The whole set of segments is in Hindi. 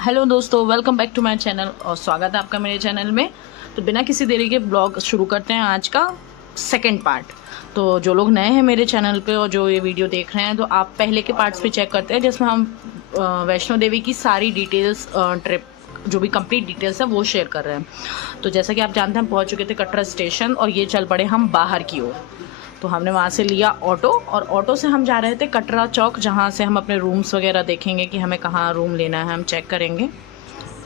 हेलो दोस्तों, welcome back to my channel और स्वागत है आपका मेरे चैनल में। तो बिना किसी देरी के ब्लॉग शुरू करते हैं आज का सेकंड पार्ट। तो जो लोग नए हैं मेरे चैनल पे और जो ये वीडियो देख रहे हैं तो आप पहले के पार्ट्स पे चेक करते हैं जिसमें हम वैष्णो देवी की सारी डिटेल्स, ट्रिप जो भी कंप्लीट डिटेल्स है वो शेयर कर रहे हैं। तो जैसा कि आप जानते हैं हम पहुँच चुके थे कटरा स्टेशन और ये चल पड़े हम बाहर की ओर। तो हमने वहाँ से लिया ऑटो और ऑटो से हम जा रहे थे कटरा चौक, जहाँ से हम अपने रूम्स वगैरह देखेंगे कि हमें कहाँ रूम लेना है, हम चेक करेंगे।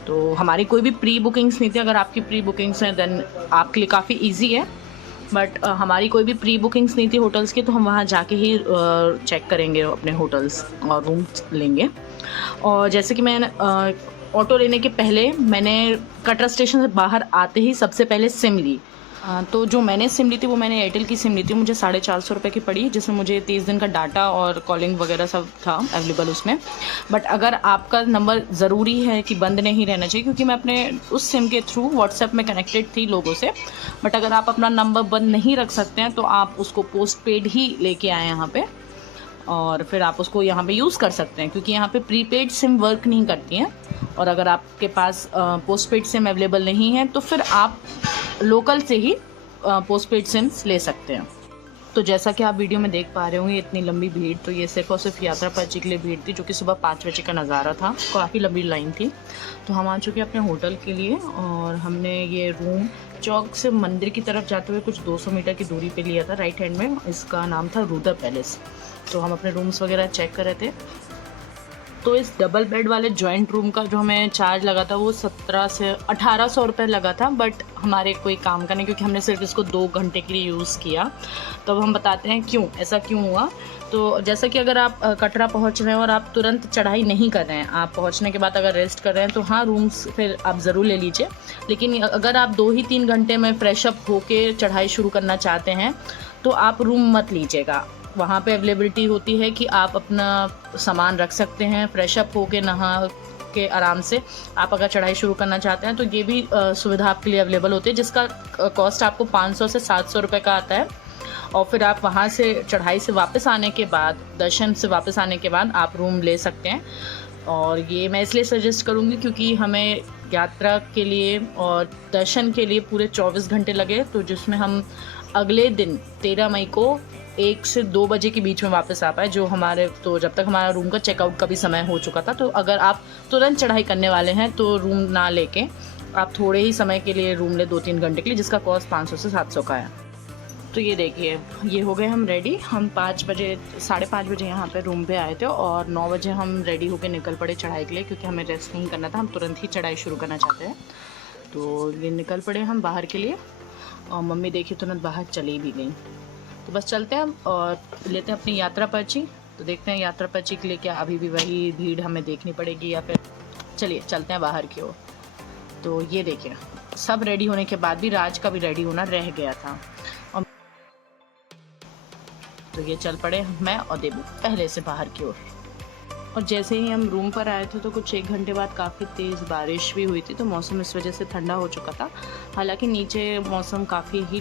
तो हमारी कोई भी प्री बुकिंग्स नहीं थी। अगर आपकी प्री बुकिंग्स हैं देन आपके लिए काफ़ी इजी है, बट हमारी कोई भी प्री बुकिंग्स नहीं थी होटल्स की, तो हम वहाँ जाके ही चेक करेंगे अपने होटल्स और रूम्स लेंगे। और जैसे कि मैं ऑटो लेने के पहले मैंने कटरा स्टेशन से बाहर आते ही सबसे पहले सिम ली। तो जो मैंने सिम ली थी वो मैंने एयरटेल की सिम ली थी, मुझे 450 रुपये की पड़ी, जिसमें मुझे 30 दिन का डाटा और कॉलिंग वगैरह सब था अवेलेबल उसमें। बट अगर आपका नंबर ज़रूरी है कि बंद नहीं रहना चाहिए, क्योंकि मैं अपने उस सिम के थ्रू व्हाट्सएप में कनेक्टेड थी लोगों से, बट अगर आप अपना नंबर बंद नहीं रख सकते हैं तो आप उसको पोस्ट पेड ही लेके आए यहाँ पे और फिर आप उसको यहाँ पे यूज़ कर सकते हैं, क्योंकि यहाँ पे प्रीपेड सिम वर्क नहीं करती हैं। और अगर आपके पास पोस्टपेड सिम अवेलेबल नहीं है तो फिर आप लोकल से ही पोस्टपेड सिम्स ले सकते हैं। तो जैसा कि आप वीडियो में देख पा रहे होंगे इतनी लंबी भीड़, तो ये सिर्फ और सिर्फ यात्रा पर्ची के लिए भीड़ थी, जो कि सुबह 5 बजे का नज़ारा था। काफ़ी लंबी लाइन थी। तो हम आ चुके हैं अपने होटल के लिए और हमने ये रूम चौक से मंदिर की तरफ जाते हुए कुछ 200 मीटर की दूरी पे लिया था, राइट हैंड में। इसका नाम था रुद्र पैलेस। तो हम अपने रूम्स वगैरह चेक कर रहे थे। तो इस डबल बेड वाले जॉइंट रूम का जो हमें चार्ज लगा था वो 1700 से 1800 रुपये लगा था, बट हमारे कोई काम का नहीं, क्योंकि हमने सिर्फ इसको 2 घंटे के लिए यूज़ किया। तो अब हम बताते हैं क्यों ऐसा क्यों हुआ। तो जैसा कि अगर आप कटरा पहुंच रहे हैं और आप तुरंत चढ़ाई नहीं कर रहे हैं, आप पहुंचने के बाद अगर रेस्ट कर रहे हैं तो हाँ, रूम्स फिर आप ज़रूर ले लीजिए। लेकिन अगर आप 2 ही 3 घंटे में फ्रेश अप होके चढ़ाई शुरू करना चाहते हैं तो आप रूम मत लीजिएगा। वहाँ पे अवेलेबिलिटी होती है कि आप अपना सामान रख सकते हैं, फ्रेश अप होके नहा के आराम से आप अगर चढ़ाई शुरू करना चाहते हैं तो ये भी सुविधा आपके लिए अवेलेबल होती है, जिसका कॉस्ट आपको 500 से 700 रुपये का आता है। और फिर आप वहाँ से चढ़ाई से वापस आने के बाद, दर्शन से वापस आने के बाद आप रूम ले सकते हैं। और ये मैं इसलिए सजेस्ट करूँगी क्योंकि हमें यात्रा के लिए और दर्शन के लिए पूरे 24 घंटे लगे, तो जिसमें हम अगले दिन 13 मई को 1 से 2 बजे के बीच में वापस आ पाए, जो हमारे तो जब तक हमारा रूम का चेकआउट का भी समय हो चुका था। तो अगर आप तुरंत चढ़ाई करने वाले हैं तो रूम ना लेके आप थोड़े ही समय के लिए रूम ले, 2-3 घंटे के लिए, जिसका कॉस्ट 500 से 700 का है। तो ये देखिए, ये हो गए हम रेडी। हम 5 बजे, 5:30 बजे यहाँ पे रूम पे आए थे और 9 बजे हम रेडी होकर निकल पड़े चढ़ाई के लिए, क्योंकि हमें रेस्ट नहीं करना था, हम तुरंत ही चढ़ाई शुरू करना चाहते हैं। तो ये निकल पड़े हम बाहर के लिए और मम्मी देखिए तुरंत बाहर चली भी गई। तो बस चलते हैं और लेते हैं अपनी यात्रा पर्ची। तो देखते हैं यात्रा पर्ची के लिए क्या अभी भी वही भीड़ हमें देखनी पड़ेगी या फिर चलिए चलते हैं बाहर की ओर। तो ये देखिए, सब रेडी होने के बाद भी राज का भी रेडी होना रह गया था। और तो ये चल पड़े मैं और देबू पहले से बाहर की ओर। और जैसे ही हम रूम पर आए थे तो कुछ 1 घंटे बाद काफ़ी तेज़ बारिश भी हुई थी, तो मौसम इस वजह से ठंडा हो चुका था। हालांकि नीचे मौसम काफ़ी ही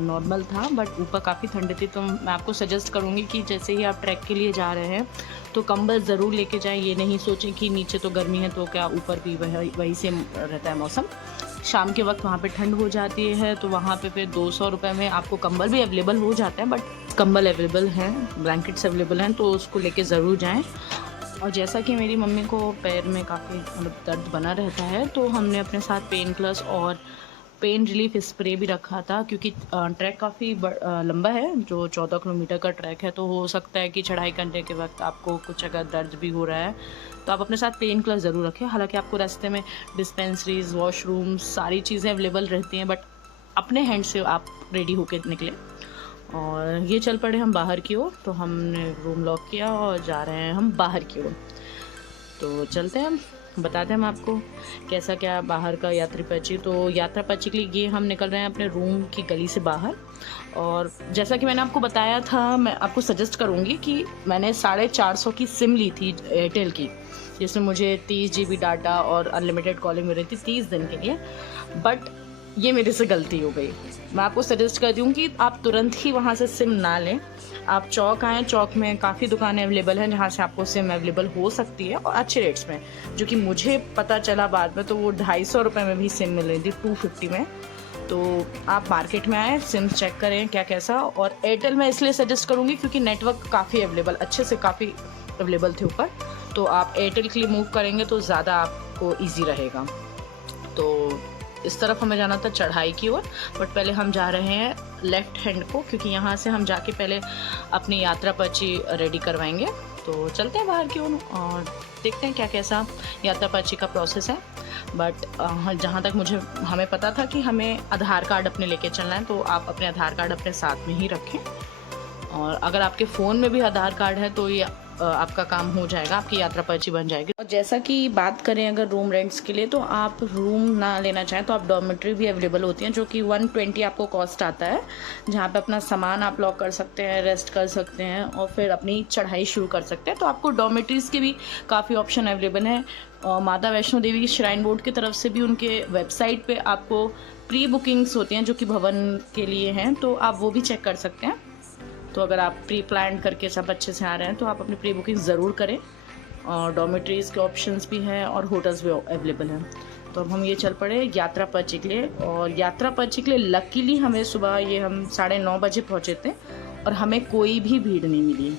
नॉर्मल था, बट ऊपर काफ़ी ठंडी थी। तो मैं आपको सजेस्ट करूँगी कि जैसे ही आप ट्रैक के लिए जा रहे हैं तो कंबल ज़रूर लेके जाएं। ये नहीं सोचें कि नीचे तो गर्मी है तो क्या ऊपर भी वही से रहता है मौसम। शाम के वक्त वहाँ पे ठंड हो जाती है, तो वहाँ पे फिर 200 रुपये में आपको कंबल भी अवेलेबल हो जाता है, बट कंबल अवेलेबल हैं, ब्लैंकेट्स अवेलेबल हैं, तो उसको लेके ज़रूर जाएँ। और जैसा कि मेरी मम्मी को पैर में काफ़ी दर्द बना रहता है, तो हमने अपने साथ पेन प्लस और पेन रिलीफ स्प्रे भी रखा था, क्योंकि ट्रैक काफ़ी लंबा है, जो 14 किलोमीटर का ट्रैक है। तो हो सकता है कि चढ़ाई करने के वक्त आपको कुछ अगर दर्द भी हो रहा है तो आप अपने साथ पेन प्लस ज़रूर रखें। हालांकि आपको रास्ते में डिस्पेंसरीज, वॉशरूम्स, सारी चीज़ें अवेलेबल रहती हैं, बट अपने हैंड से आप रेडी होकर निकलें। और ये चल पड़े हम बाहर की ओर। तो हमने रूम लॉक किया और जा रहे हैं हम बाहर की ओर। तो चलते हैं, हम बताते हैं हम आपको कैसा क्या बाहर का यात्री पर्ची। तो यात्रा पर्ची के लिए ये हम निकल रहे हैं अपने रूम की गली से बाहर। और जैसा कि मैंने आपको बताया था, मैं आपको सजेस्ट करूँगी कि मैंने 450 की सिम ली थी एयरटेल की, जिसमें मुझे 30 GB डाटा और अनलिमिटेड कॉलिंग मिल रही थी 30 दिन के लिए। बट ये मेरे से गलती हो गई। मैं आपको सजेस्ट करती हूँ कि आप तुरंत ही वहाँ से सिम ना लें, आप चौक आएँ। चौक में काफ़ी दुकानें अवेलेबल हैं जहाँ से आपको सिम अवेलेबल हो सकती है और अच्छे रेट्स में, जो कि मुझे पता चला बाद में, तो वो 250 रुपये में भी सिम मिल रही थी 250 में। तो आप मार्केट में आएँ, सिम्स चेक करें क्या कैसा। और एयरटेल मैं इसलिए सजेस्ट करूँगी क्योंकि नेटवर्क काफ़ी अवेलेबल, अच्छे से काफ़ी अवेलेबल थे ऊपर, तो आप एयरटेल के लिए मूव करेंगे तो ज़्यादा आपको ईजी रहेगा। तो इस तरफ हमें जाना था चढ़ाई की ओर, बट पहले हम जा रहे हैं लेफ़्ट हैंड को, क्योंकि यहाँ से हम जाके पहले अपनी यात्रा पर्ची रेडी करवाएंगे। तो चलते हैं बाहर की ओर और देखते हैं क्या कैसा यात्रा पर्ची का प्रोसेस है। बट जहाँ तक हमें पता था कि हमें आधार कार्ड अपने लेके चलना है, तो आप अपने आधार कार्ड अपने साथ में ही रखें। और अगर आपके फ़ोन में भी आधार कार्ड है तो ये आपका काम हो जाएगा, आपकी यात्रा पर्ची बन जाएगी। और जैसा कि बात करें अगर रूम रेंट्स के लिए, तो आप रूम ना लेना चाहें तो आप डॉर्मेट्री भी अवेलेबल होती हैं, जो कि 120 आपको कॉस्ट आता है, जहाँ पे अपना सामान आप लॉक कर सकते हैं, रेस्ट कर सकते हैं और फिर अपनी चढ़ाई शुरू कर सकते हैं। तो आपको डॉर्मेट्रीज़ के भी काफ़ी ऑप्शन अवेलेबल हैं। माता वैष्णो देवी श्राइन बोर्ड की तरफ से भी उनके वेबसाइट पर आपको प्री बुकिंग्स होती हैं जो कि भवन के लिए हैं, तो आप वो भी चेक कर सकते हैं। तो अगर आप प्री प्लान करके सब अच्छे से आ रहे हैं तो आप अपनी प्री बुकिंग ज़रूर करें। और डॉर्मेट्रीज़ के ऑप्शंस भी हैं और होटल्स भी अवेलेबल हैं। तो अब हम ये चल पड़े यात्रा पर्ची के लिए। और यात्रा पर्ची के लिए लकीली हमें सुबह हम 9:30 बजे पहुँचे थे और हमें कोई भी भीड़ नहीं मिली।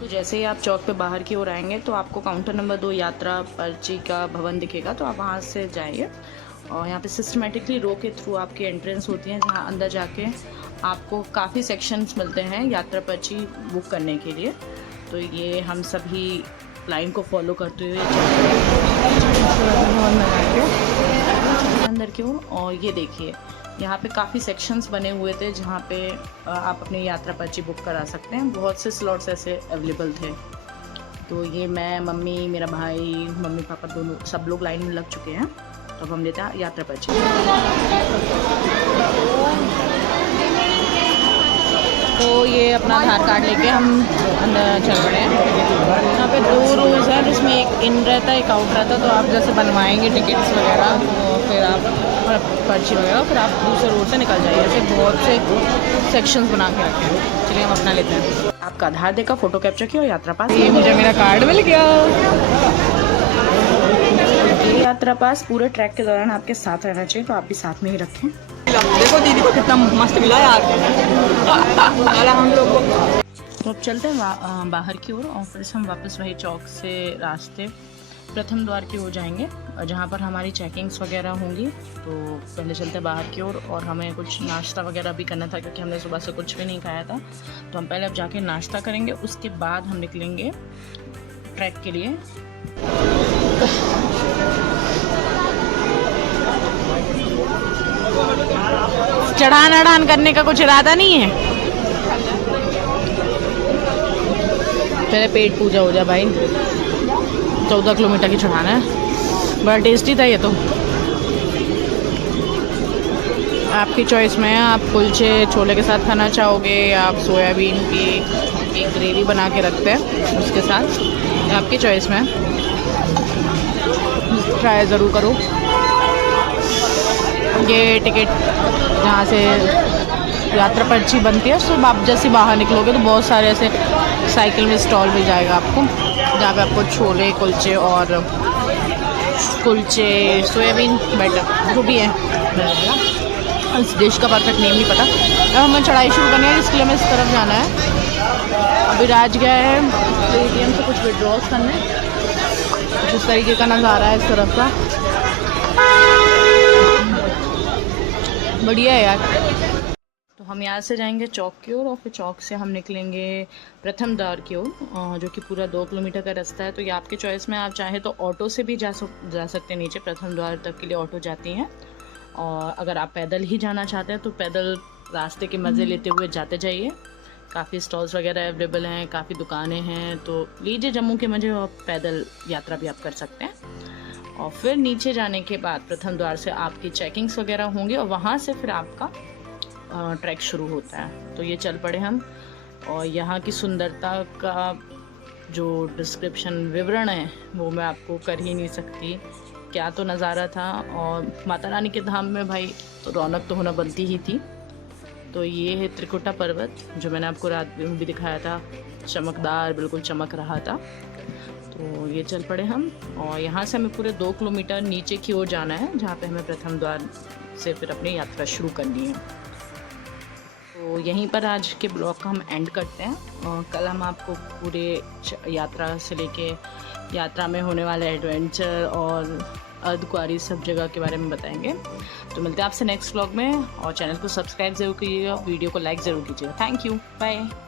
तो जैसे ही आप चौक पे बाहर की ओर आएंगे तो आपको काउंटर नंबर 2 यात्रा पर्ची का भवन दिखेगा, तो आप वहाँ से जाइए। और यहाँ पे सिस्टमेटिकली रो के थ्रू आपकी एंट्रेंस होती है, जहाँ अंदर जाके आपको काफ़ी सेक्शंस मिलते हैं यात्रा पर्ची बुक करने के लिए। तो ये हम सभी लाइन को फॉलो करते हुए अंदर की ओर। और ये देखिए यहाँ पे काफ़ी सेक्शंस बने हुए थे जहाँ पे आप अपनी यात्रा पर्ची बुक करा सकते हैं। बहुत से स्लॉट्स ऐसे अवेलेबल थे। तो ये मैं, मम्मी, मेरा भाई, मम्मी पापा दोनों, सब लोग लाइन में लग चुके हैं। तो अब हम लेते हैं यात्रा पर्ची। तो ये अपना आधार कार्ड लेके हम अंदर चल रहे हैं। यहाँ पे 2 रोज़ है जिसमें एक इन रहता है, एक आउट रहता है। तो आप जैसे बनवाएंगे टिकट्स वगैरह तो फिर आप पर्ची वगैरह, फिर आप दूसरे रोड से निकल जाइए। ऐसे बहुत से सेक्शंस बना के रखे हैं। चलिए हम अपना लेते हैं। आपका आधार देखा, फ़ोटो कैप्चर किया और यात्रा पास, ये मुझे मेरा कार्ड मिल गया। ये यात्रा पास पूरे ट्रैक के दौरान आपके साथ रहना चाहिए, तो आप भी साथ में ही रखें। देखो दीदी को कितना मस्त मिला यार हम लोग को। तो अब चलते हैं बाहर की ओर और फिर हम वापस वही चौक से रास्ते प्रथम द्वार की ओर जाएंगे, जहाँ पर हमारी चेकिंग्स वगैरह होंगी। तो पहले चलते बाहर की ओर और हमें कुछ नाश्ता वगैरह भी करना था, क्योंकि हमने सुबह से कुछ भी नहीं खाया था। तो हम पहले अब जाके नाश्ता करेंगे, उसके बाद हम निकलेंगे ट्रैक के लिए। चढ़ान अड़ान करने का कुछ इरादा नहीं है, पहले पेट पूजा हो जाए भाई। 14 किलोमीटर की चढ़ान है, बड़ा टेस्टी था ये तो। आपकी चॉइस में है, आप कुलचे छोले के साथ खाना चाहोगे या आप सोयाबीन की एक ग्रेवी बना के रखते हैं उसके साथ, आपकी चॉइस में। ट्राई ज़रूर करो। ये टिकट जहाँ से यात्रा पर्ची बनती है, तो आप जैसे बाहर निकलोगे तो बहुत सारे ऐसे साइकिल में स्टॉल मिल जाएगा आपको, जहाँ पे आपको छोले कुलचे और सोयाबीन बैटर जो भी है मिल जाएगा। इस डिश का परफेक्ट नेम नहीं पता। अब हमें चढ़ाई शुरू करनी है, इसके लिए हमें इस तरफ जाना है। अभी राज गया है ATM से कुछ विड्रॉल्स करने, इस तरीके का नज़ारा है इस तरफ का, बढ़िया है यार। तो हम यहाँ से जाएंगे चौक की ओर और फिर चौक से हम निकलेंगे प्रथम द्वार की ओर, जो कि पूरा 2 किलोमीटर का रास्ता है। तो ये आपके चॉइस में, आप चाहें तो ऑटो से भी जा सकते हैं नीचे, प्रथम द्वार तक के लिए ऑटो जाती हैं। और अगर आप पैदल ही जाना चाहते हैं तो पैदल रास्ते के मज़े लेते हुए जाते जाइए। काफ़ी स्टॉल्स वगैरह अवेलेबल हैं, काफ़ी दुकानें हैं, तो लीजिए जम्मू के मज़े और पैदल यात्रा भी आप कर सकते हैं। और फिर नीचे जाने के बाद प्रथम द्वार से आपकी चेकिंग्स वगैरह होंगी और वहाँ से फिर आपका ट्रैक शुरू होता है। तो ये चल पड़े हम, और यहाँ की सुंदरता का जो डिस्क्रिप्शन विवरण है वो मैं आपको कर ही नहीं सकती। क्या तो नज़ारा था। और माता रानी के धाम में भाई तो रौनक तो होना बनती ही थी। तो ये है त्रिकुटा पर्वत, जो मैंने आपको रात में भी दिखाया था, चमकदार बिल्कुल चमक रहा था। तो ये चल पड़े हम, और यहाँ से हमें पूरे 2 किलोमीटर नीचे की ओर जाना है, जहाँ पे हमें प्रथम द्वार से फिर अपनी यात्रा शुरू करनी है। तो यहीं पर आज के ब्लॉग का हम एंड करते हैं, और कल हम आपको पूरे यात्रा से लेके यात्रा में होने वाले एडवेंचर और अर्धकुंवारी सब जगह के बारे में बताएंगे। तो मिलते हैं आपसे नेक्स्ट ब्लॉग में, और चैनल को सब्सक्राइब ज़रूर कीजिएगा, वीडियो को लाइक ज़रूर कीजिएगा। Thank you, bye.